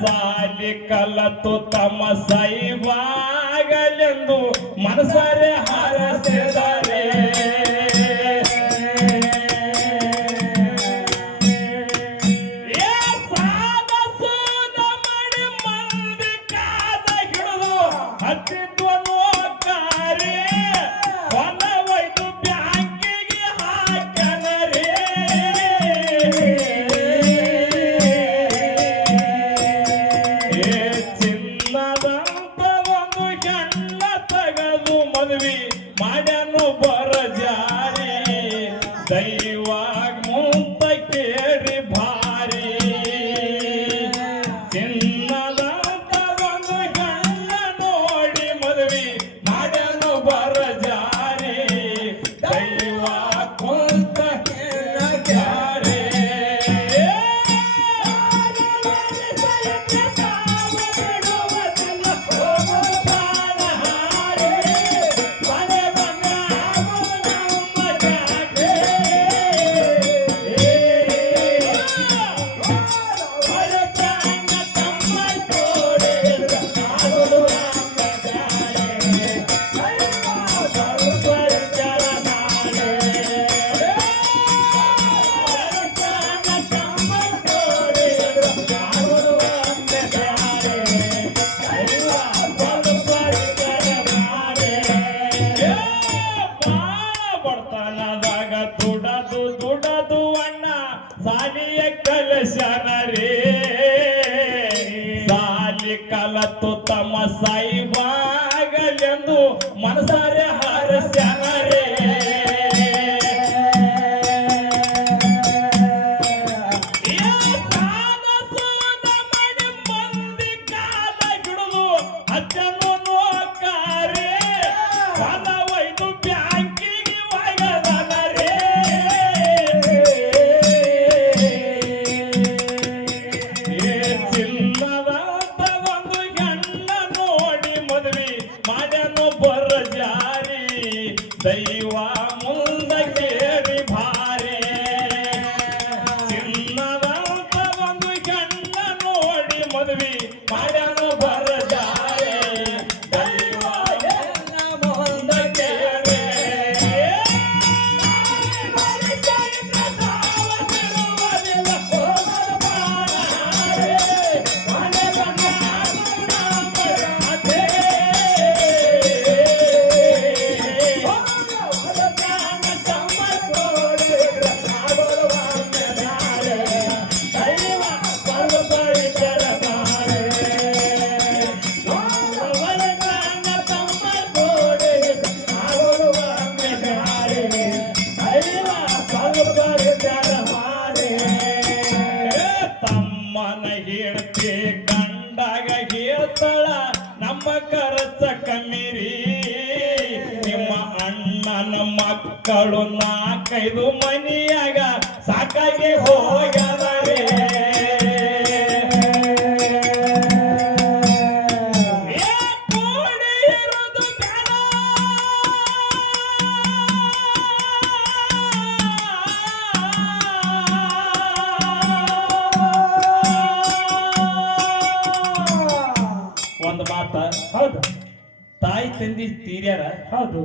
ಸಾಲಿ ಕಲತು ತಮ್ಮ ಸೈವಾಗಲೆಂದು ಮನಸರೆ ಹರಸಿದರೆ ಸಾಧಸೂದ ಮಾಡಿ ಮಂದಿ ಕಾದ ಹಿಡಿದು ಹತ್ತಿದ್ವನು ಕಾರ್ಯ ಹೊಲ ಒಯ್ದು ಬ್ಯಾಂಕಿಗೆ ಹಾಕನರೇ ಮಾಡ್ಯಾನು ಬರ ಜಾರಿ ದೈವಾಗ ಮುಂತ ಕೇಳಿ ಭಾರಿ ಚಿನ್ನದಂತ ಒಂದು ಗಂಡ ನೋಡಿ ಮದುವೆ ಮಾಡ್ಯಾನು ಬರ ಜಾರಿ ದೈವ ಕುಂತ ಜಾರಿ ದುಡದು ಅಣ್ಣ ಸಾಲಿಯ ಕಲಶನರೇ ಸಾಲಿ ಕಲತು ತಮ್ಮ ಸೈವಾಗಲೆಂದು ಮನಸಾರೆ ಹರಸ್ಯನರೇ ಮಂದಿ ಕಾಲ ಹಿಡಿದು ಅಜ್ಜನು ನೋಕಾರೆ ಹೊಲ ಒಯ್ದು ಬ್ಯಾಂಕಿಗೆ ಒಯ್ದನರೇ ಚಿನ್ನದಂತ ಒಂದು ಗಂಡ ನೋಡಿ ಮದುವೆ ಮಾಡ್ಯಾನು ಬರ ಜಾರಿ ದೈವ ಮುಂದ ಕೇಳಿ ಭಾರಿ ಚಿನ್ನದಂತ ಒಂದು ಗಂಡ ನೋಡಿ ಮದುವೆ ಮಾಡ್ಯಾನು ಬರ ಜಾರಿ ದೈವ ಮುಂದ ಕೇಳಿ ತಮ್ಮನ ಹೇಳ್ತಿ ಗಂಡಾಗ ಹೇಳ್ತಾಳ ನಮ್ಮ ಖರ್ಚ ಕಮ್ಮಿರಿ ನಿಮ್ಮ ಅಣ್ಣನ ಮಕ್ಕಳು 4-5 ಮನಿಯಾಗ ಸಾಕಾಗಿ ಹೋಗದರೇ ಒಂದು ಮಾತ ಹೌದು ತಾಯಿ ತಂದಿ ತೀರ್ಯಾರ ಹೌದು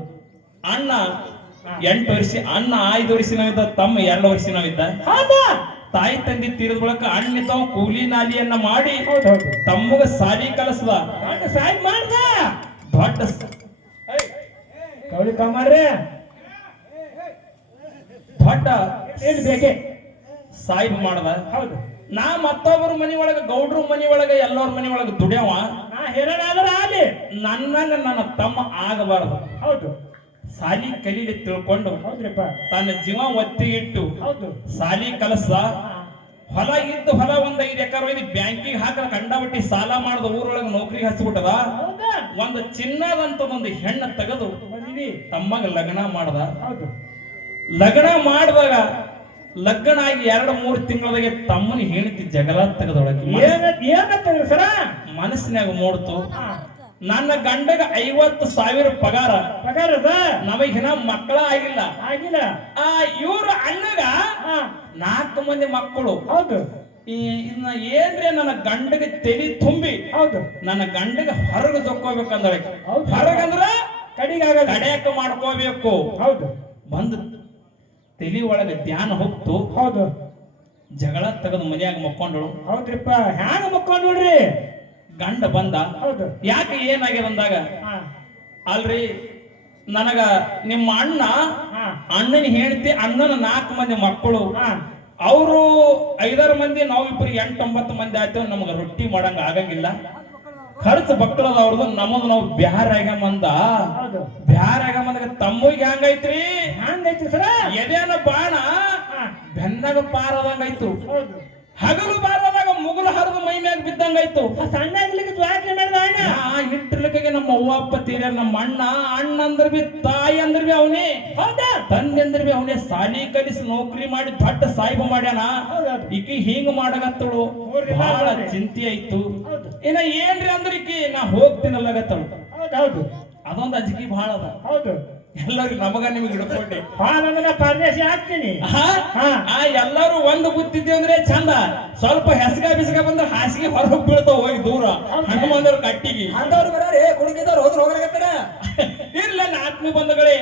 ಅಣ್ಣ 8 ವರ್ಷ ಅಣ್ಣ 5 ವರ್ಷನವಿದ್ದ ತಮ್ಮ 2 ವರ್ಷನವಿದ್ದ ತಾಯಿ ತಂದಿ ತೀರದ ಬಳಕ ಅಣ್ಣ ತಾವು ಕೂಲಿ ನಾಲಿಯನ್ನ ಮಾಡಿ ತಮ್ಮಗ ಸಾಲಿ ಕಲಸದ ಸಾಯಿ ಮಾಡ್ದ ದೊಡ್ಡ ಕೌಳಿ ಕಮ್ಮಾರ್ರಿ ದೊಡ್ಡ ಏನ್ ಬೇಕೆ ಸಾಯಿಬ್ ಮಾಡದ ಹೌದು ನಾ ಮತ್ತೊಬ್ಬರ ಮನಿ ಒಳಗ ಗೌಡ್ರ ಮನಿ ಒಳಗ ಎಲ್ಲರ ಮನಿ ಒಳಗ ದುಡ್ಯವ ನಾ ಹೇಳಾದ್ರ ಅಲ್ಲಿ ನನ್ನಂಗ ನನ್ನ ತಮ್ಮ ಆಗಬಾರದು ಹೌದು ಸಾಲಿ ಕಲೀಲಿ ತಿಳ್ಕೊಂಡು ಹೌದ್ರಿಪ್ಪ ತನ್ನ ಜೀವ ಒತ್ತಿಗಿಟ್ಟು ಹೌದು ಸಾಲಿ ಕಲಸ ಹೊಲ ಇದ್ದು ಹೊಲ ಒಂದ್ 5 ಎಕರೆ ಒಯ್ದು ಬ್ಯಾಂಕಿಗೆ ಹಾಕಿ ಕಂಡಬಟ್ಟಿ ಸಾಲ ಮಾಡದ ಊರೊಳಗೆ ನೌಕರಿಗೆ ಹಚ್ಬಿಟ್ಟದ. ಒಂದು ಚಿನ್ನದಂತ ಒಂದು ಹೆಣ್ಣು ತೆಗೆದು ತಮ್ಮಗ ಲಗ್ನ ಮಾಡದ. ಲಗ್ನ ಮಾಡಿದಾಗ ಲಗ್ನ ಆಗಿ 2-3 ತಿಂಗಳೊಳಗೆ ತಮ್ಮನ ಹೆಂಡತಿ ಜಗಳ ತೆಗೆದೊಳಗೆ ಮನಸ್ಸಿನಾಗ ಮೂಡ್ತು, ನನ್ನ ಗಂಡಗ 50,000 ಪಗಾರ ನಮಗಿನ ಮಕ್ಕಳ ಆಗಿಲ್ಲ. ಇವ್ರ ಅಣ್ಣಗ 4 ಮಂದಿ ಮಕ್ಕಳು. ಹೌದು. ಇದನ್ನ ಏನ್ರಿ ನನ್ನ ಗಂಡಗೆ ತೆಲಿ ತುಂಬಿ ನನ್ನ ಗಂಡಗೆ ಹೊರಗೆ ಜೊಕ್ಕೋಬೇಕಂದ್ರೆ ಹೊರಗಂದ್ರ ಕಡೆಯಕ ಮಾಡ್ಕೋಬೇಕು. ಹೌದು. ಬಂದು ತೆಲಿ ಒಳಗೆ ಧ್ಯಾನ ಹೋಗ್ತು. ಹೌದು. ಜಗಳ ತೆಗೆದು ಮನೆಯಾಗ ಮಕ್ಕೊಂಡಳು. ಹೌದ್ರಿಪ್ಪ, ಹ್ಯಾಂಗ ಮಕ್ಕೊಂಡ್ರಿ? ಗಂಡ ಬಂದ. ಹೌದು. ಯಾಕೆ ಏನಾಗ್ಯದ ಅಂದಾಗ, ಅಲ್ರಿ ನನಗ ನಿಮ್ಮ ಅಣ್ಣನ ಹೆಂಡತಿ, ಅಣ್ಣನ 4 ಮಂದಿ ಮಕ್ಕಳು, ಅವರು 5-6 ಮಂದಿ, ನಾವಿಬ್ರು 8-9 ಮಂದಿ ಆಯ್ತು. ನಮಗ ರೊಟ್ಟಿ ಮಾಡಂಗ ಆಗಂಗಿಲ್ಲ. ಖರ್ಚು ಬಕ್ಕಳದ ಅವ್ರದ್ದು, ನಮಗ್ ನಾವು ಬ್ಯಾರಾಗ ಮಂದ ತಮ್ಮಿಗೆ ಹೆಂಗೈತ್ರಿ? ಸರ ಎದೇನ ಬಾಣ ಬೆನ್ನಗ ಪಾರದಂಗಾಯ್ತು. ಹಗಲು ಬಾರದಾಗ ಮುಗುಲು ಹರಿದು ಮೈ ಮ್ಯಾಗ ಬಿದ್ದಂಗಾಯ್ತು. ಸಣ್ಣ ಇಟ್ಟಿರ್ಲಿಕ್ಕೆ ನಮ್ಮ ಅವ್ವ ಅಪ್ಪ ತೀರ್ಯಾರ. ನಮ್ಮ ಅಣ್ಣ ಅಂದ್ರ ಬಿ ತಾಯಿ ಅಂದ್ರ ಬಿ ಅವನೇ, ತಂದೆ ಅಂದ್ರ ಬಿ ಅವನೇ. ಸಾಲಿ ಕಲಿಸಿ ನೌಕರಿ ಮಾಡಿ ದೊಡ್ಡ ಸಾಹಿಬ ಮಾಡ್ಯಾನ. ಈಕಿ ಹಿಂಗ ಮಾಡಗತ್ತಳು. ಬಹಳ ಚಿಂತೆ ಆಯ್ತು. ಇನ್ನ ಏನ್ರಿ ಅಂದ್ರ ಈಕಿ ನಾ ಹೋಗ್ತೀನಲ್ಲಗತ್ತಳು. ಹೌದು. ಅದೊಂದು ಅಂಜಿಕೆ ಬಹಳ ಅದ. ಹೌದು. ಎಲ್ಲರಿಗೂ ನಮಗ ನಿಮಗೆ ಹಿಡ್ಕೊಂಡೆ ಪರದೇಶಿ ಹಾಕ್ತೀನಿ. ಎಲ್ಲರೂ ಒಂದು ಗೊತ್ತಿದ್ದೇವೆ ಅಂದ್ರೆ ಚಂದ. ಸ್ವಲ್ಪ ಹೆಸಗ ಬಿಸಗ ಬಂದ್ರೆ ಹಾಸಿಗೆ ಹೊರಗೆ ಬೀಳ್ತಾವ ಹೋಗಿ ದೂರ. ಹನುಮಂದವ್ರ ಕಟ್ಟಿಗೆ ಅಂದವ್ರು ಬರೋರಿ ಕುಡಿಕಿದವ್ರು ಹೋದ್ರು ಹೋಗಲಾಗತ್ತಾರ. ಇರ್ಲ ಆತ್ಮೀಯ ಬಂಧುಗಳೇ,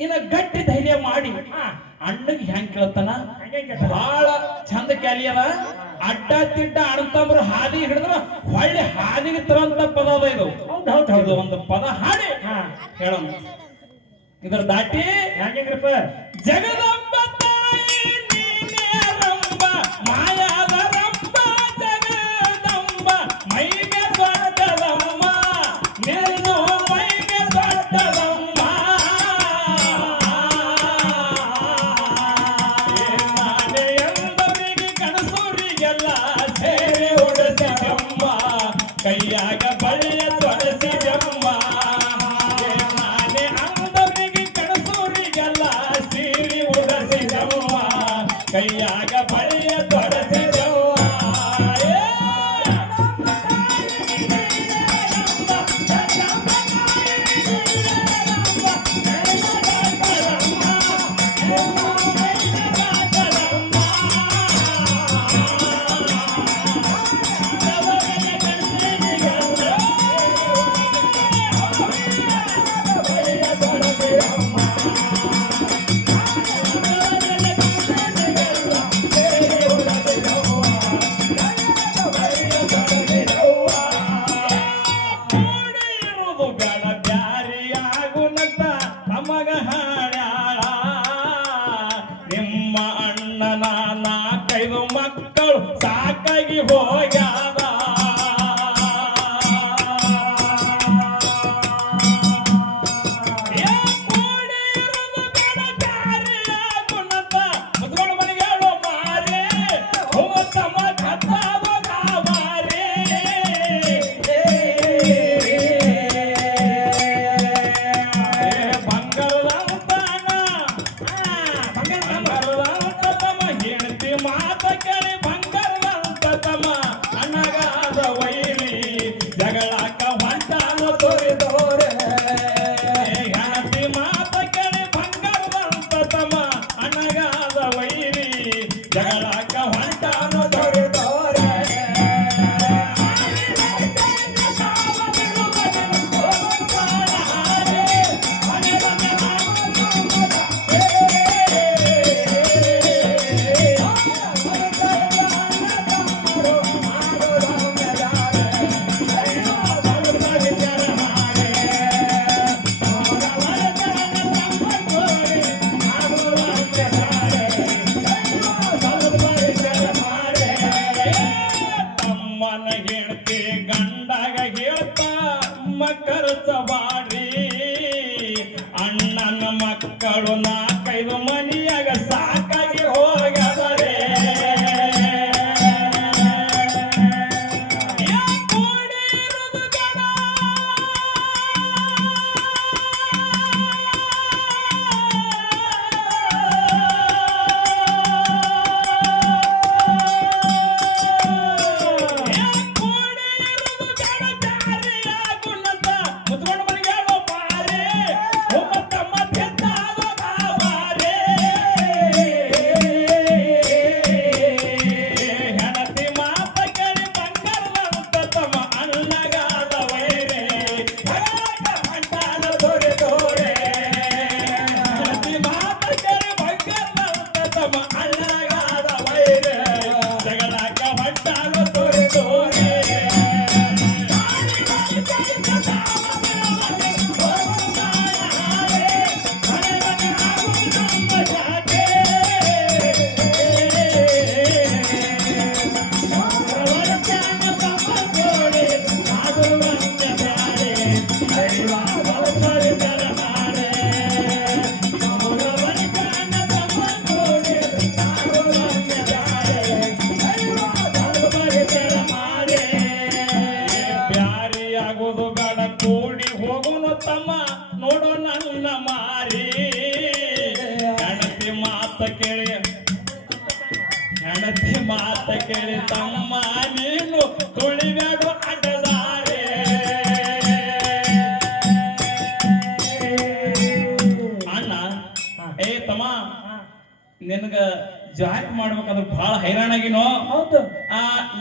ಇನ್ನ ಗಟ್ಟಿ ಧೈರ್ಯ ಮಾಡಿ ಅಣ್ಣಗೆ ಹೆಂಗ್ ಕೇಳ್ತಾನ ಬಹಳ ಚಂದ ಕ್ಯಾಲಿಯದ. ಅಡ್ಡ ತಿಡ್ಡ ಅಣ್ತಂಬ್ರು ಹಾದಿ ಹಿಡಿದ್ರ ಹೊಳ್ಳಿ ಹಾದಿಗೆ ತರಂತ ಪದ ಅದ ಇದು. ಇದು ಒಂದು ಪದ ಹಾಡಿ ಹೇಳೋಣ. ಇದ್ರ ದಾಟಿ ಹೆಂಗ್ರಪ್ಪ? ಜಗದಂಬ ತಾಯಿ ನೀನೇ ರಂಬ, ಮಾಯಾದ ರಂಬ ಜಗದಂಬ, ಮೈಗೆ ದೊಡ್ಡದಮ್ಮ ನೀನು, ಮೈಗೆ ದೊಡ್ಡದಮ್ಮ. ಕೈಯಾಗ ಬಳ್ಳಿಯ ತೊಡಸಿದಮ್ಮ, ನಾನೇ ಅಂದವರಿಗೆ ಕಣಸೂರಿಗೆಲ್ಲ ಸೀರಿ ಉಡಸಿದಮ್ಮ. ಕೈಯಾಗ ಬಳ್ಳಿಯ ತೊಡಸಿದಮ್ಮ. ನಿಮ್ಮ ಅಣ್ಣನ 4-5 ಮಕ್ಕಳು ಸಾಕಾಗಿ ಹೋಗ್ಯಾದ. ಜಗಳಾಕ ಹೊಂಟಾನ ತೋರಿದೋರೆ ಹೆಣತಿ ಮಾತ ಕೇಳಿ ಬಂಗಾರದಂತ ತಮ್ಮ, ಅಣ್ಣಗಾದ ವೈರಿ ಜಗಳಾಕ ಹೊಂಟಾನ ತೋರಿದೋರೆ. ಗಂಡಾಗ ಹೇಳ್ತ ಮಕ್ಕಳ ಬಾಡ್ರಿ, ಅಣ್ಣನ ಮಕ್ಕಳು 4-5 ಮನಿಯಾಗ ಸಾಕಾಗಿ ಹೋಗದರೆ. ನನ್ನ ಮಾರಿ ಹೆಣತಿ ಮಾತ ಕೇಳಿ ಹೆಣತಿ ಮಾತ ಕೇಳಿ ತಮ್ಮ ನೀನು ತುಳಿಬೇಡು ಅಡ್ಡದಾರೆ ಅಣ್ಣ ಏ ತಮ್ಮ ನಿನಗ ಜಾಕ್ ಮಾಡ್ಬೇಕಾದ್ರೆ ಬಹಳ ಹೈರಾಣಾಗಿನೋ ಹೌದು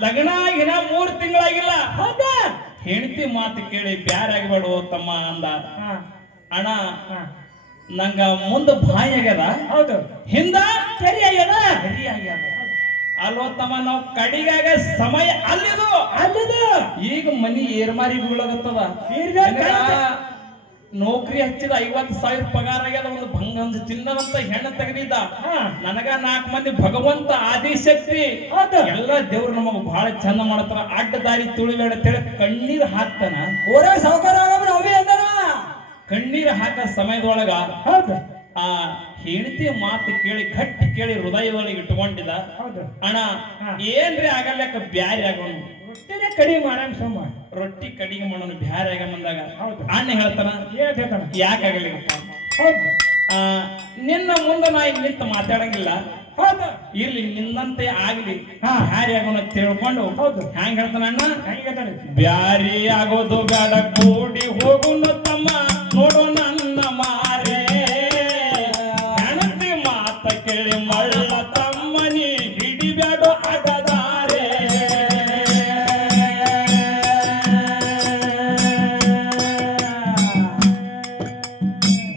ಲಗ್ನ ಆಗಿನ 3 ತಿಂಗಳಾಗಿಲ್ಲ ಹೌದಾ ಹೆಂಡತಿ ಮಾತು ಕೇಳಿ ಬ್ಯಾರ ಆಗಿಬೇಡು ತಮ್ಮ ಅಂದ ಅಣ್ಣ ನಂಗ ಮುಂದ ಬಾಯಿ ಆಗ್ಯದ ಹೌದು ಹಿಂದ ಸರಿ ಆಗ್ಯದ ಸರಿ ಆಗ್ಯದ ಅಲ್ವೋ ತಮ್ಮ ನಾವು ಕಡಿಗಾಗ ಸಮಯ ಅಲ್ಲಿದು ಅಲ್ಲಿದು ಈಗ ಮನಿ ಏರ್ಮಾರಿ ಬೀಳಗತ್ತದ ನೌಕರಿ ಹಚ್ಚಿದ 50,000 ಪಗಾರ ಆಗ್ಯದ ಒಂದು ಭಂಗಂಜ ಚಿನ್ನದಂತ ಹೆಣ್ಣು ತೆಗೆದಿದ್ದ ನನಗ 4 ಮಂದಿ ಭಗವಂತ ಆದಿಶಕ್ತಿ ಎಲ್ಲ ದೇವ್ರು ನಮಗ ಬಹಳ ಚಂದ ಮಾಡತಾರ ಅಡ್ಡ ದಾರಿ ತುಳಿಬೇಡ ಅಂತೇಳಿ ಕಣ್ಣೀರ್ ಹಾಕ್ತಾನ ಊರಾಗ ಸಾವುಕಾರ ಅವೇ ಅಂದಾರ ಕಣ್ಣೀರ್ ಹಾಕ ಸಮಯದೊಳಗ ಹೌದು ಆ ಹೆಂಡತಿ ಮಾತು ಕೇಳಿ ಗಟ್ಟಿ ಕೇಳಿ ಹೃದಯದೊಳಗೆ ಇಟ್ಕೊಂಡಿದ್ದ ಅಣ್ಣ ಏನ್ರಿ ಆಗಲ್ಲಕ್ಕ ಬ್ಯಾರಿ ಆಗೋನು ರೊಟ್ಟಿನೇ ಕಡಿಮೆ ಮಾಡಂಗ್ ಸೋಮ ರೊಟ್ಟಿ ಕಡಿಗೆ ಮಾಡೋನು ಬ್ಯಾರಿ ಆಗ ಬಂದಾಗ ಅಣ್ಣ ಹೇಳ್ತಾನ ಯಾಕಾಗಲಿಲ್ಲಪ್ಪ ಹೌದು ನಿನ್ನ ಮುಂದೆ ನಾ ಇಲ್ಲಿ ನಿಂತು ಮಾತಾಡಂಗಿಲ್ಲ ಹೌದು ಇರ್ಲಿ ನಿನ್ನಂತೆ ಆಗ್ಲಿ ಬ್ಯಾರಿ ಆಗೋಣ ತಿಳ್ಕೊಂಡು ಹೌದು ಹ್ಯಾಂಗ ಹೇಳ್ತಾನ ಅಣ್ಣ ಹೆಂಗ ಬ್ಯಾರಿ ಆಗೋದು ಬೇಡ ಕೂಡಿ ಹೋಗುನು ತಮ್ಮ ನೋಡು ನನ್ನ ಮಾರೇ ಹೆಣತಿ ಮಾತ ಕೇಳಿ ಮಳ್ಳ ತಮ್ಮನಿ ಹಿಡಿಬೇಡು ಅಡದಾರೆ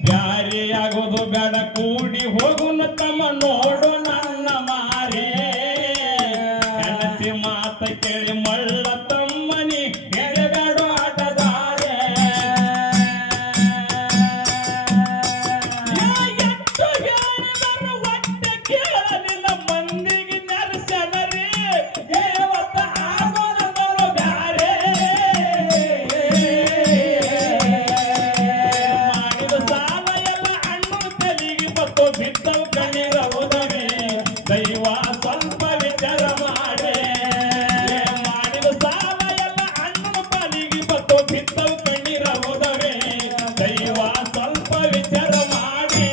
ಬ್ಯಾರಿ ಆಗೋದು ಬೇಡ ಕೂಡಿ ಹೋಗುನು ತಮ್ಮ ನೋಡು ನನ್ನ ಮಾರೇ ಹೆಣತಿ ಮಾತ ಕೇಳಿ ಮಳ್ಳ ತಮ್ಮನಿ ಹಿಡಿಬೇಡು ಅಡದಾರೆ ಎಷ್ಟು ಹೇಳಿದರು ಒಟ್ಟೆ ಕೇಳಲಿಲ್ಲ ಮಂದಿಗೆ ನೆಲೆಸನರಿ ದೇವತ ಆಗೋದವರು ಬ್ಯಾರೆ ಮಾಡಿದ ಸಾಲ ಎಲ್ಲ ಹಣ್ಣು ತಲೆಗೆ ಬತ್ತು ಬಿದ್ದವು ಕಣ್ಣೀರ ಉದವಿ ದೈವ ಸ್ವಲ್ಪ ವಿಚಾರ ಮಾಡಿ ಮಾಡಿದ ಸಾಲ ಎಲ್ಲ ಹಣ್ಣು ಪಾಲಿಗೆ ಬತ್ತು ಬಿದ್ದವು ಕಣ್ಣೀರ ಉದವಿ ದೈವ ಸ್ವಲ್ಪ ವಿಚಾರ ಮಾಡಿ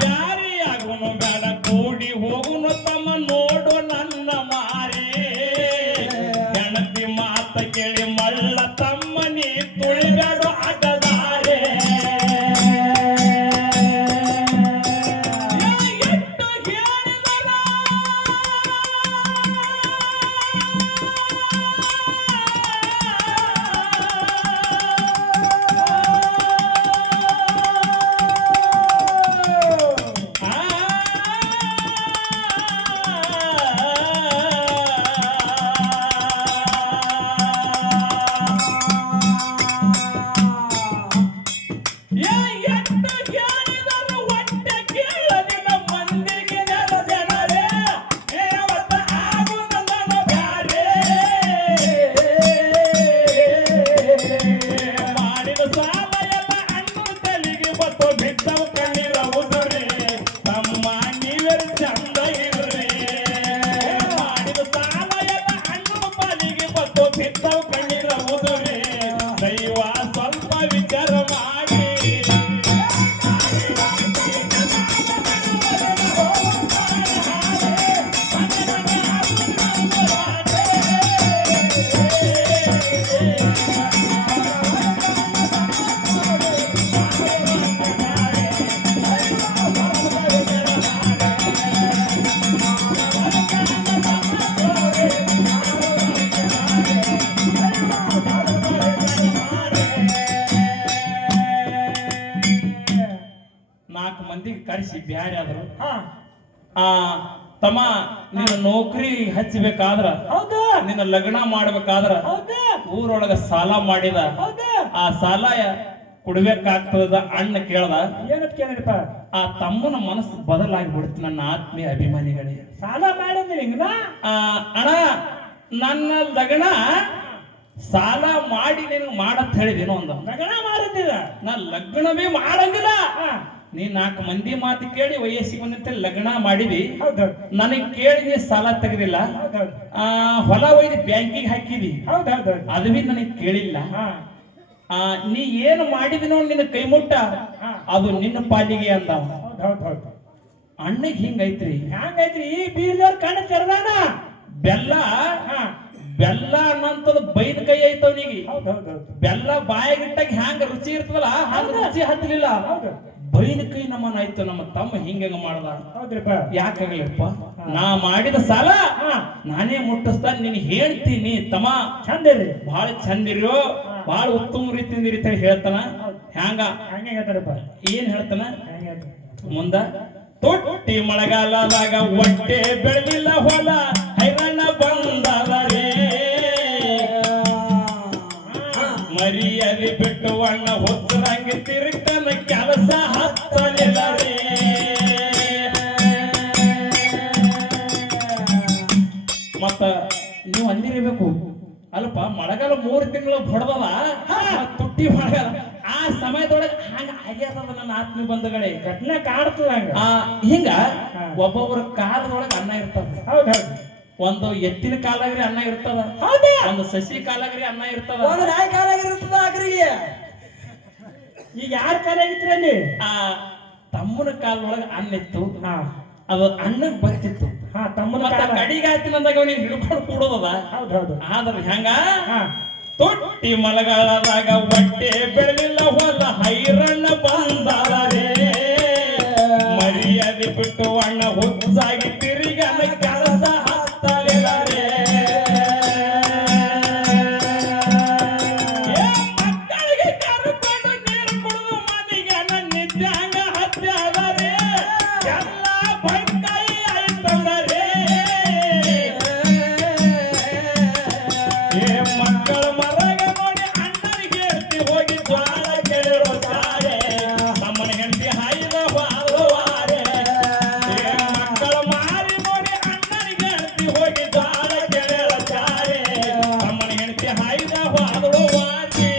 ಬ್ಯಾರಿಯಾಗುನು ಬೇಡ ಕೂಡಿ ಹೋಗುನು ತಮ್ಮ ನೋಡು ನನ್ನ ಮಾರಿ ಹೆಣತಿ ಮಾತ ಕೇಳಿ ಮಳ್ಳ ತಮ್ಮನಿ ತುಳಿಬೇಡು ಅಡ್ಡದಾರೆ ಎಷ್ಟು ಹೇಳಿದರ ಒಟ್ಟೆ ಕೇಳದಿನ ಮಂದಿಗೆ ಜನರೇ ದೇವತ ಆಗು ನನ್ನ ಬ್ಯಾರೆ ಮಾಡಿದ ಸಾಲ ಎಲ್ಲ ಹಣ್ಣು ತಲೆಗೆ ಬತ್ತು ಬಿದ್ದವು ಕಣ್ಣೀರ ಉದುರಿ ತಮ್ಮ ನೀವೇ ಚಂದ ಇರ್ರಿ ಮಾಡಿದ ಸಾಲ ಎಲ್ಲ ಹಣ್ಣು ಪಾಲಿಗೆ ಬತ್ತು ಬಿದ್ದವು ಕಣ್ಣೀರ ಉದುರಿ ದೈವ ಸ್ವಲ್ಪ ವಿಚಾರ ಮಾಡಿ ನಾಲ್ಕು ಮಂದಿಗೆ ಕರೆಸಿ ಬ್ಯಾರೆ ಆದ್ರು ಆ ತಮ್ಮ ನಿನ್ನ ನೌಕರಿ ಹಚ್ಚಬೇಕಾದ್ರ ಹೌದು ನಿನ್ನ ಲಗ್ನ ಮಾಡ್ಬೇಕಾದ್ರ ಹೌದು ಊರೊಳಗ ಸಾಲ ಮಾಡಿದ ಹೌದು ಆ ಸಾಲ ಕುಡ್ಬೇಕಾಗ್ತದ ಅಣ್ಣ ಕೇಳ್ದ. ಏನಂತ ಕೇಳಿರಪ್ಪ? ಆ ತಮ್ಮನ ಮನಸ್ಸು ಬದಲಾಗಿ ಬಿಡ್ತು ನನ್ನ ಆತ್ಮೀಯ ಅಭಿಮಾನಿಗಳಿಗೆ. ಸಾಲ ಮಾಡಿದ್ರಿ ಹಿಂಗನ? ಅಣ್ಣ ನನ್ನ ಲಗ್ನ ಸಾಲ ಮಾಡಿ ನಿನಗೆ ಮಾಡತ್ ಹೇಳಿದೇನೋ ಒಂದು. ಲಗ್ನ ಮಾಡಿದ್ದೀರ? ನಾ ಲಗ್ನವೇ ಮಾಡಂಗಿಲ್ಲ. ಹಾ. ನೀ 4 ಮಂದಿ ಮಾತು ಕೇಳಿ ವಯಸ್ಸಿಗೆ ಬಂದಂತೆ ಲಗ್ನ ಮಾಡಿದಿ. ಹೌದು. ನನಗೆ ಕೇಳಿ ನೀ ಸಾಲ ತೆಗೆದಿಲ್ಲ. ಹೌದೌದು. ಹೊಲ ಒಯ್ದು ಬ್ಯಾಂಕಿಗೆ ಹಾಕಿದಿ. ಹೌದೌದು. ಅದು ಬಿ ನನಗೆ ಕೇಳಿಲ್ಲ. ಹಾ. ನೀ ಏನು ಮಾಡಿದಿನೋ ನಿನ್ನ ಕೈ ಮುಟ್ಟ ಅದು ನಿನ್ನ ಪಾಲಿಗೆ ಅಂದ. ಹೌದೌದು. ಅಣ್ಣಗೆ ಹಿಂಗೈತ್ರಿ. ಹ್ಯಾಂಗೈತ್ರಿ? ಈ ಬೀರ್ದವ್ರ ಕಣ್ಣು ತೆರೆದಾನ. ಬೆಲ್ಲ ಬೆಲ್ಲ ಅನ್ನಂತದ ಬೈದ ಕೈ ಐತವನಿಗೆ. ಹೌದೌದು. ಬೆಲ್ಲ ಬಾಯಿಗಿಟ್ಟಾಗ ಹ್ಯಾಂಗ ರುಚಿ ಇರ್ತದಲ್ಲ ಹಂಗ ರುಚಿ ಹತ್ತಲಿಲ್ಲ. ಹೌದು. ಬೈದ ಕೈ ನಮ್ಮನ್ನ ಆಯ್ತು. ನಮ್ಮ ತಮ್ಮ ಹಿಂಗ ಮಾಡ್ದ. ಹೌದ್ರಿಪ್ಪ. ಯಾಕಾಗ್ಲಿಪ್ಪ? ನಾ ಮಾಡಿದ ಸಾಲ ನಾನೇ ಮುಟ್ಟಿಸ್ತಾನೆ. ನೀನ್ ಹೇಳ್ತೀನಿ ತಮ್ಮ ಚಂದಿರಿ, ಬಹಳ ಚಂದಿರೋ, ಬಹಳ ಉತ್ತಮ ರೀತಿಯಿಂದ ರೀತಿ ಹೇಳ್ತಾನ. ಹ್ಯಾಂಗ ಹಂಗೆ ಹೇಳ್ತಾರಪ್ಪ. ಏನ್ ಹೇಳ್ತಾನ ಹಂಗೆ ಮುಂದ? ತೊಟ್ಟಿ ಮಳೆಗಾಲದಾಗ ಹೊಟ್ಟೆ ಬೆಳೆದಿಲ್ಲ, ಹೊಲ ಹೈರಾಣ ಬಂದವರೇ, ಮರಿಯದಿ ಬಿಟ್ಟು ಅಣ್ಣ ಹೊತ್ತರಂಗೆ ತಿರುಗನ ಕೆಲಸ ಹತ್ತಲಿಲ್ಲರೇ. ಮತ್ತ ನೀವು ಅಂದಿರಬೇಕು, ಅಲ್ಪ ಮಳೆಗಾಲ 3 ತಿಂಗಳು ಹೊಡೆದವ, ತುಟ್ಟಿ ಮಳೆಗಾಲ ಆ ಸಮಯದೊಳಗೆ ಹಂಗ ಆಗ್ಯಾದ ನನ್ನ ಆತ್ಮೀಯ ಬಂಧುಗಳೇ. ಘಟನೆ ಕಾಡ್ತದ ಹಂಗ. ಹಿಂಗ ಒಬ್ಬೊಬ್ಬರ ಕಾಲದೊಳಗೆ ಅನ್ನ ಇರ್ತದ. ಹೌದೌದು. ಒಂದು ಎತ್ತಿನ ಕಾಲಾಗ್ರಿ ಅನ್ನ ಇರ್ತದ, ಒಂದು ಸಸಿ ಕಾಲಾಗ್ರಿ ಅನ್ನ ಇರ್ತದ, ಒಂದು ನಾಯಿ ಕಾಲಾಗಿರ್ತದ. ಅಗ್ರಿಗೆ ಈಗ ಯಾರ ಕಾಲಾಗಿತ್ರಿ ಅಲ್ಲಿ? ತಮ್ಮನ ಕಾಲದೊಳಗೆ ಅನ್ನ ಇತ್ತು. ಅದು ಅನ್ನಕ್ಕೆ ಬತ್ತಿತ್ತು. ತಮ್ಮನ ಕಡಿಗಾಯ್ತಿನ ಅಂದಾಗ ಅವನಿಗೆ ಹಿಡ್ಕೊಂಡು ಕೂಡೋದದ. ಹೌದೌದು. ಆದ್ರೆ ಹೆಂಗ ತೊಟ್ಟಿ ಮಲಗಾಲದಾಗ ಹೊಟ್ಟೆ ಬೆಳೆದಿಲ್ಲ, ಹೊಲ ಹೈರಣ್ಣ ಬಂದವರೇ, ಮರ್ಯಾದೆ ಬಿಟ್ಟು ಅಣ್ಣ ಹುಚ್ಚಾಗಿ ತಿರುಗನ ಕೆಲಸ ಹತ್ತಲಿಲ್ಲರೇ. ಮಕ್ಕಳಿಗೆ ಕರ್ಕೊಂಡು ನೀರು ಕುಡಿದು ಮನೆಗೆ ನಿತ್ಯಾಂಗ ಹತ್ಯಾದರೆ ಎಲ್ಲ ಬೈಕೈ ಆಯ್ತಂದರೆ. ಮಕ್ಕಳ ಮರಗ ನೋಡಿ ಅಣ್ಣನಿಗೆ ಹೇಳ್ತಿ ಹೋಗಿ ಜ್ವಾಳ ಕೇಳೋ ಸಾರೆ, ನಮ್ಮನ ಹೆಂಡತಿ ಹಾಯ್ದ ವಾರವಾರೆ. ಮಕ್ಕಳ ಮಾರಿ ನೋಡಿ ಅಣ್ಣನಿಗೆ ಹೇಳ್ತಿ ಹೋಗಿ ಜ್ವಾಳ ಕೇಳೋ ಸಾರೆ, ನಮ್ಮನ ಹೆಂಡತಿ ಹಾಯ್ದ ವಾರವಾರೆ.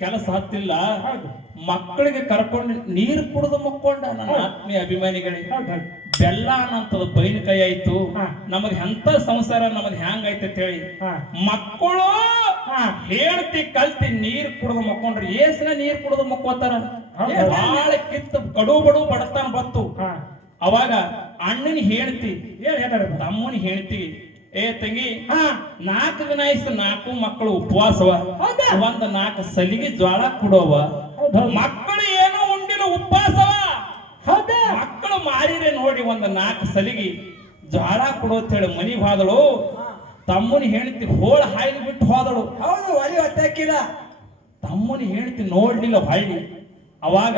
ಕೆಲಸ ಹತ್ತಿಲ್ಲ. ಮಕ್ಕಳಿಗೆ ಕರ್ಕೊಂಡು ನೀರು ಕುಡಿದು ಮಕ್ಕೊಂಡ ನನ್ನ ಆತ್ಮೀಯ ಅಭಿಮಾನಿಗಳಿಗೆ. ಬೆಲ್ಲ ಅನ್ನಂತದ ಬೈನ ಕೈ ಆಯ್ತು. ನಮಗ್ ಎಂತ ಸಂಸಾರ ನಮಗ್ ಹ್ಯಾಂಗ ಐತೆ ಅಂತ ಹೇಳಿ ಮಕ್ಕಳು ಹೇಳ್ತಿ ಕಲ್ತಿ ನೀರ್ ಕುಡಿದು ಮಕ್ಕೊಂಡ್ರಿ. ಏಸ್ನ ನೀರ್ ಕುಡಿದು ಮಕ್ಕೋತಾರ. ಬಹಳ ಕಿತ್ತ ಕಡು ಬಡು ಬಡತಾನ ಬತ್ತು. ಅವಾಗ ಅಣ್ಣನ ಹೇಳ್ತಿ ತಮ್ಮನ ಹೇಳ್ತಿ, ಏ ತಂಗಿ 4 ದಿನ ಆಯ್ತು 4 ಮಕ್ಕಳು ಉಪವಾಸವ, ಒಂದ್ 4 ಸಲಿಗೆ ಜ್ವಾಳ ಕೊಡೋವ. ಮಕ್ಕಳು ಏನೋ ಉಂಡಿಲ್ಲ ಉಪವಾಸವ. ಮಕ್ಕಳು ಮಾರಿರೆ ನೋಡಿ ಒಂದ್ 4 ಸಲಿಗೆ ಜ್ವಾಳ ಕೊಡೋತ್ ಹೇಳಿ ಮನಿಗೆ ಹೋದಳು. ತಮ್ಮನ ಹೇಳ್ತಿ ಹೋಳ ಹಾಯ್ದು ಬಿಟ್ಟು ಹೋದಳು. ಹೌದು, ಒಲಿ ಹೊತ್ತಾಕಿಲ್ಲ. ತಮ್ಮನ ಹೇಳ್ತಿ ನೋಡ್ಲಿಲ್ಲ ಹೊಳ್ಳಿ. ಅವಾಗ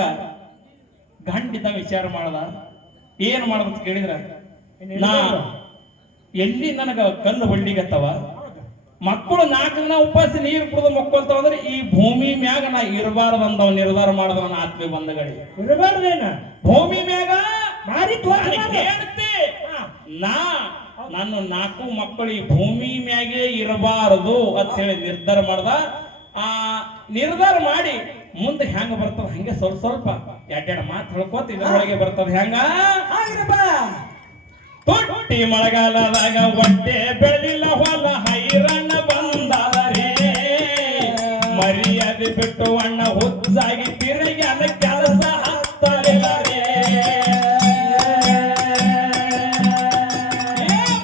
ಗಂಡಿದ್ದ ವಿಚಾರ ಮಾಡದ, ಏನ್ ಮಾಡದ ಕೇಳಿದ್ರ, ನಾ ಎಲ್ಲಿ ನನಗ ಕಲ್ಲು ಹೊಳ್ಳಿಗತ್ತವ, ಮಕ್ಕಳು 4 ದಿನ ಉಪವಾಸ ನೀರು ಕುಡಿದು ಮಕ್ಕೊಳ್ತಾವ ಅಂದ್ರೆ ಈ ಭೂಮಿ ಮ್ಯಾಗ ನಾ ಇರಬಾರ್ದು ಅಂದವ ನಿರ್ಧಾರ ಮಾಡದವನ ಆತ್ಮೀಯ ಬಂಧುಗಳಿಗೆ. ಇರಬಾರ್ದೇನ ಭೂಮಿ ಮ್ಯಾಗ ಮಾರಿ ಹೇಳ್ತಿ ನಾ ನನ್ನ 4 ಮಕ್ಕಳು ಈ ಭೂಮಿ ಮ್ಯಾಗೆ ಇರಬಾರದು ಅಂತ ಹೇಳಿ ನಿರ್ಧಾರ ಮಾಡ್ದ. ನಿರ್ಧಾರ ಮಾಡಿ ಮುಂದೆ ಹೆಂಗ ಬರ್ತದ ಹಂಗೆ ಸ್ವಲ್ಪ ಸ್ವಲ್ಪ ಎರಡೆರಡು ಮಾತು ಹೇಳ್ಕೋತ ಇದರೊಳಗೆ ಬರ್ತದ. ಹೆಂಗ ತೊಟ್ಟಿ ಮಳೆಗಾಲದಾಗ ಹೊಟ್ಟೆ ಬೆಳೆದಿಲ್ಲ, ಹೊಲ ಹೈರಾಣ ಬಂದವರೇ, ಮರ್ಯಾದೆ ಬಿಟ್ಟು ಅಣ್ಣ ಹುಚ್ಚಾಗಿ ತಿರುಗಿ ಅನ್ನ ಕೆಲಸ ಹತ್ತಲಿಲ್ಲರೇ.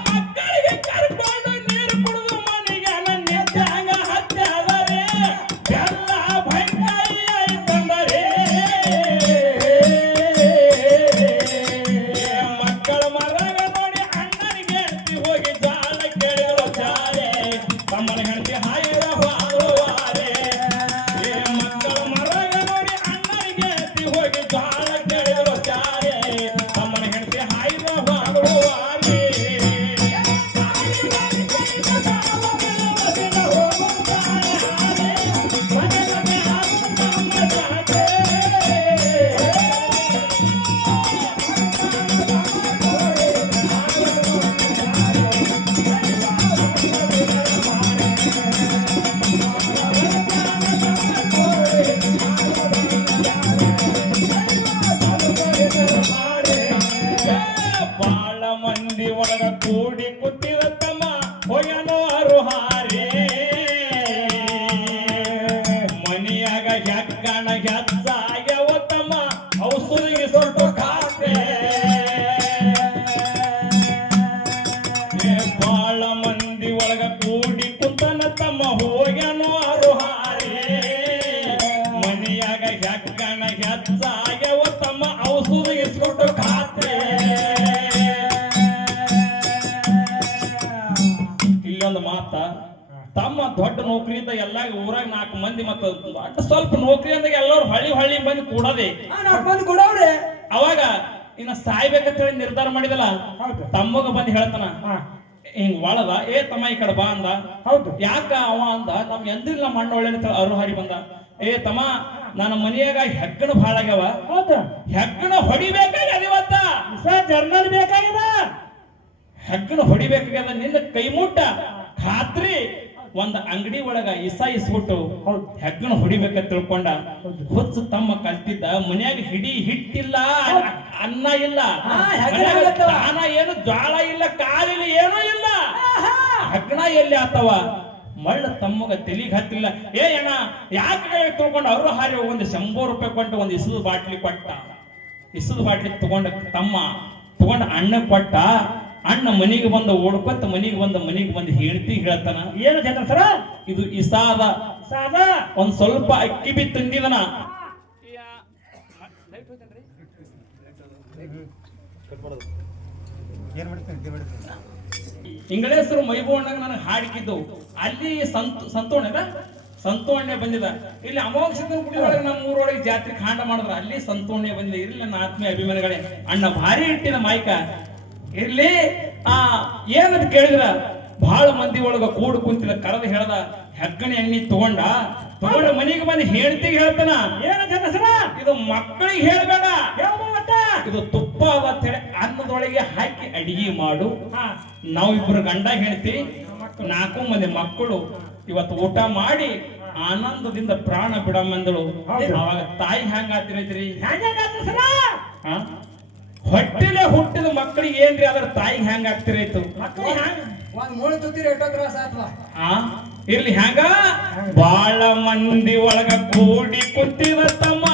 ಮಕ್ಕಳಿಗೆ ಕರ್ಕೊಂಡು ನೀರು ಕುಡಿದು ಮನೆಗೆ ನಿತ್ಯಾಂಗ ಹತ್ಯಾದರೆ ಹೆಗ್ಗಣ ಹೆಜ್ಜಾಗ್ಯವ ತಮ್ಮ ಔಷಧಿಗೆ ಸೊಟ್ಟು ಖಾತೆ ಬಾಳ ಮಂದಿ ಒಳಗ ಕೂಡಿ ಕುಂತನ ತಮ್ಮ ಹೋಗ್ಯಾನೋ ಅರುಹಾರಿ ಮನಿಯಾಗ ಹೆಗ್ಗಣ ಹೆಜ್ಜಾಗ್ಯವ ತಮ್ಮ ಔಷಧಿಗೆ ಸೊಟ್ಟು ಖಾತೆ ಇಲ್ಲೊಂದು ಮಾತ ತಮ್ಮ ದೊಡ್ಡ ನೌಕರಿಯಿಂದ ಎಲ್ಲ ಊರಾಗ 4 ಮಂದಿ ಮತ್ತ ದೊಡ್ಡ ಸ್ವಲ್ಪ ನೌಕರಿ ಅಂದಾಗ ಎಲ್ಲರೂ ಹಳ್ಳಿ ಬಂದು ಕೂಡದೆ ಕೊಡವ್ರೆ ಅವಾಗ ಇನ್ನ ಸಾಯ್ಬೇಕಂತ ಹೇಳಿ ನಿರ್ಧಾರ ಮಾಡಿದಲ್ಲ ತಮ್ಮಗ ಬಂದು ಹೇಳ್ತಾನ ಹಿಂಗ್ ಒಳದ ತಮ್ಮ ಈ ಕಡೆ ಬಾ ಅಂದ ಹೌದು ಯಾಕ ಅವ ಅಂದ ನಮ್ ಎಂದಿಲ್ಲ ನಮ್ಮ ಅಣ್ಣ ಒಳ್ಳೆ ಅರುಹಾರಿ ಬಂದ ತಮ್ಮ ನನ್ನ ಮನೆಯಾಗ ಹೆಗ್ಗಣ ಭಾಳ ಆಗ್ಯಾವ ಹೌದು ಹೆಗ್ಗಣ ಹೊಡಿಬೇಕಾಗ್ಯದ ಇವತ್ತ ಜರ್ನಲ್ ಬೇಕಾಗ್ಯದ ಹೆಗ್ಗಣ ಹೊಡಿಬೇಕಾಗ್ಯದ ನಿನ್ನ ಕೈ ಮುಟ್ಟ ಖಾತ್ರಿ ಒಂದ್ ಅಂಗಡಿ ಒಳಗ ಇಸ್ಬಿಟ್ಟು ಹೆಗ್ಗಣ ಹೊಡಿಬೇಕಂತ ತಿಳ್ಕೊಂಡ ಹುಚ್ಚು ತಮ್ಮ ಕಲ್ತಿದ್ದ ಮನ್ಯಾಗ ಹಿಟ್ಟಿಲ್ಲ ಅನ್ನ ಇಲ್ಲ ದಾನ ಏನು ಜ್ವಾಳ ಇಲ್ಲ ಕಾಲಿಲ್ಲ ಏನೂ ಇಲ್ಲ ಹೆಗ್ಗಣ ಎಲ್ಲಿ ಆತವ ಮಳ್ಳ ತಮ್ಮಗ ತೆಲಿಗೆ ಹತ್ತಿಲ್ಲ ಅಣ್ಣ ಯಾಕೆ ತಿಳ್ಕೊಂಡು ಅವರು ಹಾರಿ ಒಂದು 100 ರೂಪಾಯಿ ಕೊಟ್ಟು ಒಂದು ಇಸದ ಬಾಟ್ಲಿ ತಗೊಂಡ ತಮ್ಮ ತಗೊಂಡ ಅಣ್ಣ ಕೊಟ್ಟ ಅಣ್ಣ ಮನಿಗೆ ಬಂದ ಓಡ್ಕೊತ ಮನಿಗೆ ಬಂದ ಹೇಳ್ತಿ ಹೇಳ್ತಾನ ಏನು ಚಂದ್ರ ಸರ ಇದು ಇಸಾದ ಒಂದ್ ಸ್ವಲ್ಪ ಅಕ್ಕಿ ಬಿ ತಂದಿದನ ಇಂಗ್ಲೇಸರು ಮೈಬೋಣ್ಣಾಗ ನನಗೆ ಹಾಡಿಕಿದ್ದು ಅಲ್ಲಿ ಸಂತೋಣೆ ಬಂದಿದ ಇಲ್ಲಿ ಅಮೋಕ್ಷದ ಗುಡಿ ಒಳಗೆ ನಮ್ಮ ಊರೊಳಗೆ ಜಾತ್ರೆ ಕಾಂಡ ಮಾಡಿದ್ರ ಅಲ್ಲಿ ಸಂತೋಣೆ ಬಂದಿದೆ ಇರ್ಲಿ ನನ್ನ ಆತ್ಮೀಯ ಅಭಿಮಾನಿಗಳೇ ಅಣ್ಣ ಭಾರಿ ಇಟ್ಟಿದ ಮಾಯ್ಕ ಇರ್ಲಿ ಏನಂತ ಕೇಳಿದ್ರ ಬಹಳ ಮಂದಿ ಒಳಗ ಕೂಡು ಕುಂತಿದ ಕರೆದ ಹೇಳ್ದ ಹೆಗ್ಗಣಿ ಎಣ್ಣಿ ತಗೊಂಡ ಮನಿಗೆ ಬಂದು ಹೇಳ್ತಿಗೆ ಹೇಳ್ತಾನ ಇದು ಮಕ್ಕಳಿಗೆ ಹೇಳ್ಬೇಡ ಇದು ತುಪ್ಪ ಅವತ್ತ ಹೇಳಿ ಅನ್ನದೊಳಗೆ ಹಾಕಿ ಅಡಿಗೆ ಮಾಡು ನಾವಿಬ್ರು ಗಂಡ ಹೇಳ್ತಿ 4 ಮಂದಿ ಮಕ್ಕಳು ಇವತ್ತು ಊಟ ಮಾಡಿ ಆನಂದದಿಂದ ಪ್ರಾಣ ಬಿಡಮ್ಮಂದಳು ಅವಾಗ ತಾಯಿ ಹೆಂಗ ಆತಿರೈತ್ರಿ ಹೊಟ್ಟೆಲೆ ಹುಟ್ಟಿದ ಮಕ್ಕಳಿಗೆ ಏನ್ರಿ ಅದ್ರ ತಾಯಿಗೆ ಹೆಂಗ ಆಗ್ತಿರೈತು ಇರ್ಲಿ ಹೆಂಗ ಬಾಳ ಮಂದಿ ಒಳಗ ಕೂಡಿ ಕುಂತಿದ ತಮ್ಮ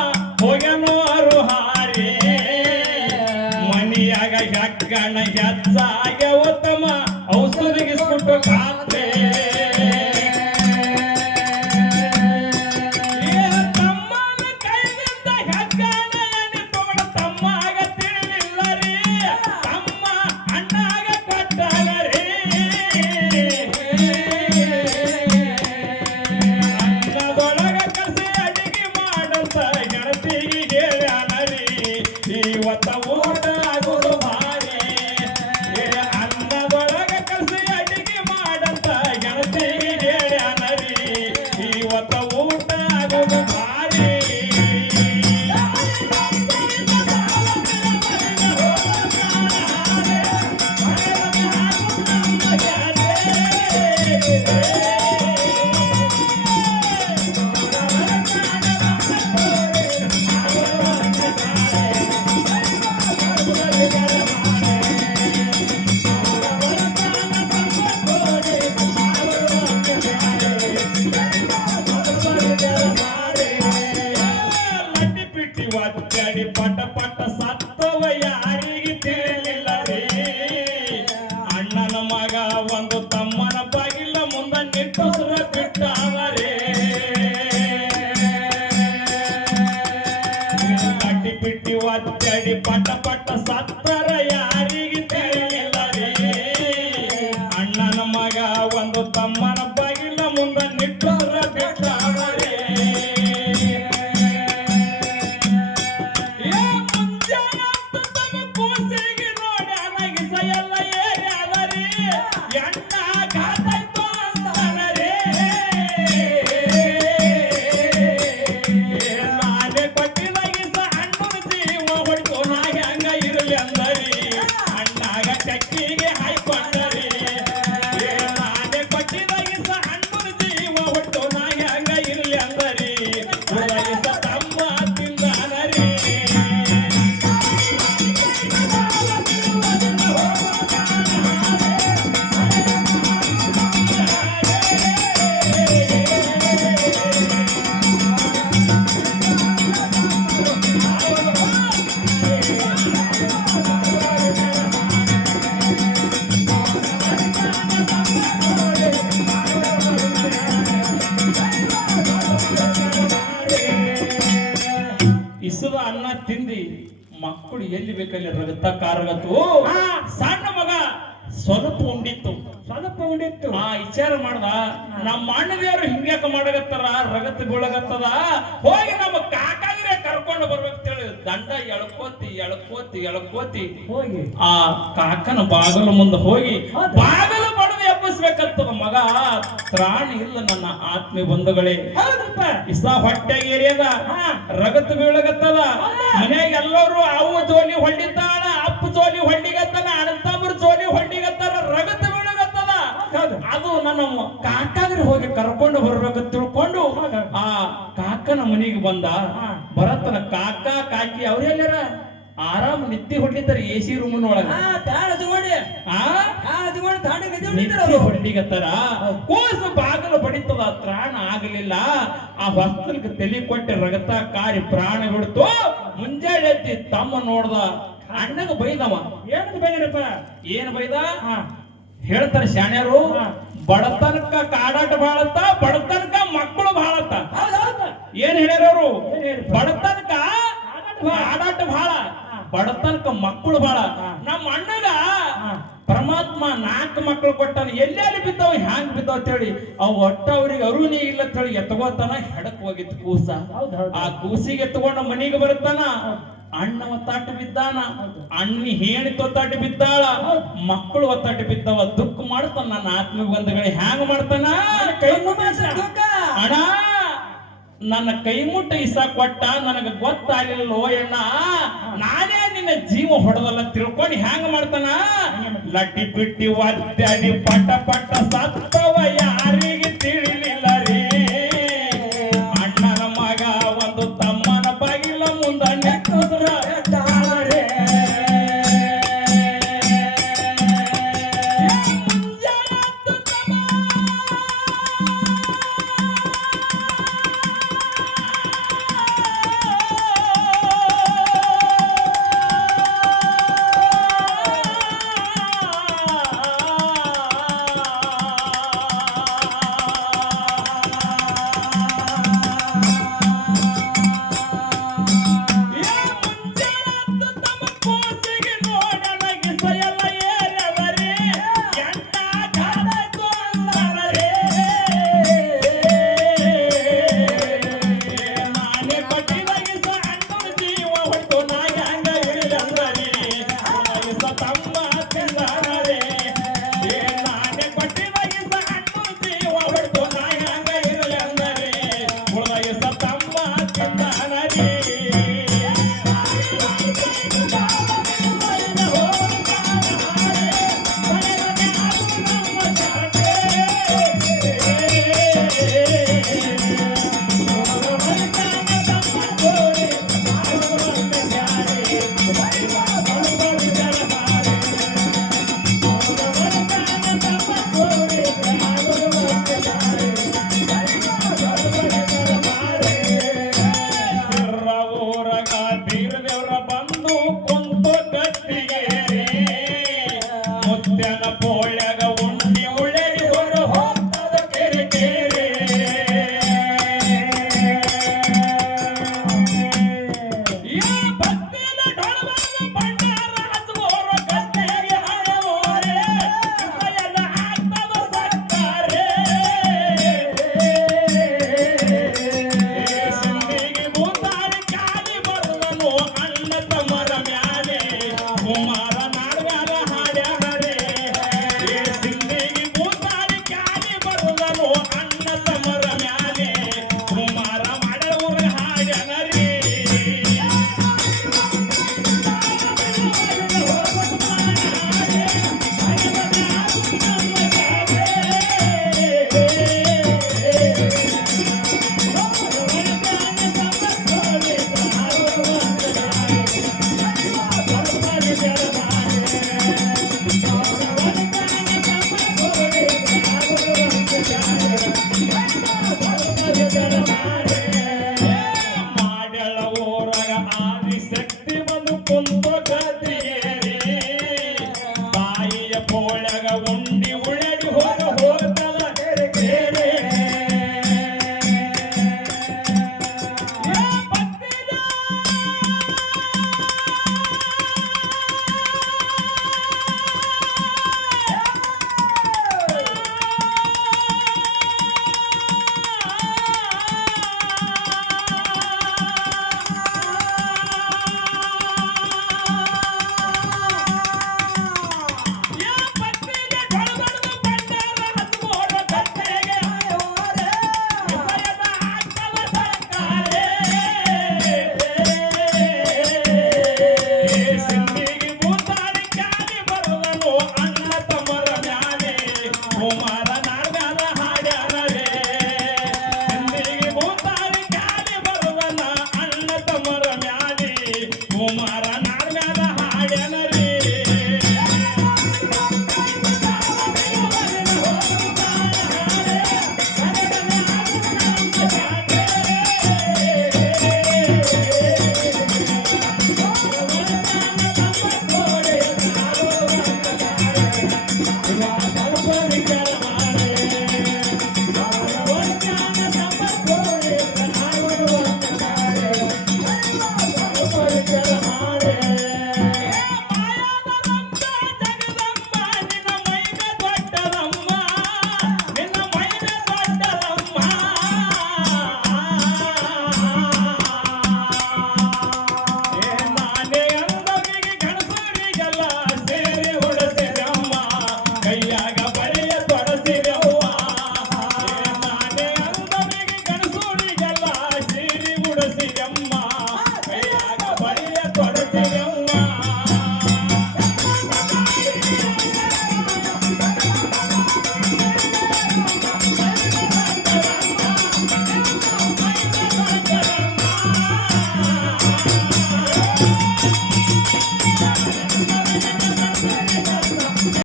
ಹೋಗ್ಯಾನೋ ಅರುಹಾರಿ ಮನಿಯಾಗ ಹೆಗ್ಗಣ ಹೆಜ್ಜಾಗ್ಯವ ತಮ್ಮ ಔಷಧಿಗೆ ಸುಟ್ಟು ಖಾತೆ ಪಟ ಸತ್ತವ ಯಾರಿಗೆ ತಿಳಿಲಿಲ್ಲ ರೀ ಅಣ್ಣನ ಮಗ ಒಂದು ತಮ್ಮನ ಬಾಗಿಲ ಮುಂದ ನಿಟ್ಟುಸುರ ಬಿಟ್ಟವರೇ ಅಡ್ಡಿ ಪಿಟ್ಟಿ ಒತ್ತಡಿ ಪಟ ಸತ್ತರ ಯಾರಿಗೆ ತಿಳಿಲಿಲ್ಲ ರೀ ಅಣ್ಣನ ಮಗ ಒಂದು ತಮ್ಮನ ಬಾಗಿಲ ಮುಂದ ನಿಟ್ಟುಸುರ ಬಿಟ್ಟವರೇ ನಾನೇ ಕೊಟ್ಟಿನ ಅಣ್ಣನ ಜೀವ ಹೊಡ್ಕೊ ನಾ ಹೆಂಗ ಇರಲಿ ಅಂದ ಕುಸದ ಅನ್ನ ತಿಂದಿ ಮಕ್ಕಳು ಎಲ್ಲಿ ಬೇಕಲ್ಲಿ ರಗತ ಕಾರಗತ್ತು ಸಣ್ಣ ಮಗ ಸ್ವಲ್ಪ ಉಂಡಿತ್ತು ವಿಚಾರ ಮಾಡ್ದ ನಮ್ಮ ಅಣ್ಣದೇವ್ರು ಹಿಂಗ್ಯಾಕ ಮಾಡಗತ್ತಾರ ರಗತ್ ಬೀಳಗತ್ತದ ಹೋಗಿ ನಮ್ಮ ಕಾಕಾಗಿರೇ ಕರ್ಕೊಂಡು ಬರ್ಬೇಕಂತೇಳಿ ದಂಡ ಎಳ್ಕೋತಿ ಹೋಗಿ ಆ ಕಾಕನ ಬಾಗಲ ಮುಂದೆ ಹೋಗಿ ಬಾಗಲ ಬಡದು ಎಬ್ಬಿಸ್ಬೇಕಂತದ ಮಗ ತ್ರಾಣ ಇಲ್ಲ ನನ್ನ ಆತ್ಮೀಯ ಬಂಧುಗಳೇ ಇಸ ಹೊಟ್ಟೆಗೇರಿಯದ ರಗತ್ ಬೀಳಗತ್ತದ ಮನ್ಯಾಗ ಎಲ್ಲರೂ ಅವು ಜೋಲಿ ಹೊಂಡಿತಾಳ ಅಪ್ಪ ಜೋಲಿ ಹೊಂಡಿಗತ್ತನ ಅಣ್ಣತಮ್ಮರು ಜೋಲಿ ಹೊಂಡಿಗತ್ತಾರ ರಗತ್ ಬೀಳಗತ್ತದ ಅದು ನನ್ನ ಕಾಕಾಗ್ರಿ ಹೋಗಿ ಕರ್ಕೊಂಡು ಬರ್ಬೇಕಂತ ತಿಳ್ಕೊಂಡು ಆ ಕಾಕನ ಮನೆಗೆ ಬಂದ ಭರತನ ಕಾಕ ಕಾಕಿ ಅವ್ರೆಲ್ಲಾರ ಆರಾಮ್ ನಿತ್ಯ ಹೊಡ್ಲಿತ್ತಾರ ಎಸಿ ರೂಮ್ ಒಳಗ ಹೊಡ್ಲಿಗತ್ತಾರ ಕೋಸು ಬಾಗಲು ಬಡಿತದ ತ್ರಾಣ ಆಗಲಿಲ್ಲ ಆ ಹೊಸ್ತಲ್ಕ ತಲೆ ಕೊಟ್ಟೆ ರಗತ ಕಾರಿ ಪ್ರಾಣ ಬಿಡ್ತು ಮುಂಜಾನೆ ಎತ್ತಿ ತಮ್ಮ ನೋಡ್ದ ಅಣ್ಣಗ ಬೈದವ ಏನ್ ಬೈದ ಹೇಳ್ತಾರೆ ಶಾಣ್ಯರು ಬಡತನಕ ಕಾಡಾಟ ಬಾಳತ್ತ ಬಡತನಕ ಮಕ್ಕಳು ಬಾಳತ್ತ ಏನ್ ಹೇಳ್ಯಾರವ್ರು ಬಡತನಕ ಕಾಡಾಟ ಬಾಳ ಬಡತನಕ ಮಕ್ಕಳು ಬಾಳ ನಮ್ಮ ಅಣ್ಣಗ ಪರಮಾತ್ಮ 4 ಮಕ್ಕಳು ಕೊಟ್ಟಾನ ಎಲ್ಲೆಲ್ಲಿ ಬಿದ್ದಾವ ಹ್ಯಾಂಗ್ ಬಿದ್ದಾವ ಅಂತ ಹೇಳಿ ಅವ್ ಒಟ್ಟ ಅವ್ರಿಗೆ ಅರುಣಿ ಇಲ್ಲ ಅಂತ ಹೇಳಿ ಎತ್ಕೋತಾನ ಹೆಡಕ್ ಹೋಗಿತ್ತು ಕೂಸ ಆ ಕೂಸಿಗೆ ಎತ್ಕೊಂಡ ಮನಿಗೆ ಬರುತ್ತಾನ ಅಣ್ಣ ಒತ್ತಾಟ ಬಿದ್ದಾನ ಅಣ್ಣಿ ಹೇಳಿ ತೊತ್ತಾಟ ಬಿದ್ದಾಳ ಮಕ್ಕಳು ಒತ್ತಾಟ ಬಿದ್ದಾವ ದುಃಖ ಮಾಡ್ತಾನ ನನ್ನ ಆತ್ಮ ಬಂಧುಗಳೇ ಹ್ಯಾಂಗ ಮಾಡ್ತಾನ ಅಣ್ಣ ನನ್ನ ಕೈ ಮುಟ್ಟ ಇಸ ಕೊಟ್ಟ ನನಗ ಗೊತ್ತಾಗಲಿಲ್ಲೋ ಅಣ್ಣ ನಾನೇ ನಿನ್ನ ಜೀವ ಹೊಡೆದಲ್ಲ ತಿಳ್ಕೊಂಡು ಹ್ಯಾಂಗ ಮಾಡ್ತಾನ ಲಟ್ಟಿ ಪಿಟ್ಟಿ ಒದ್ದಾಡಿ ಪಟ್ಟ ಸತ್ತವ ಯಾರಿ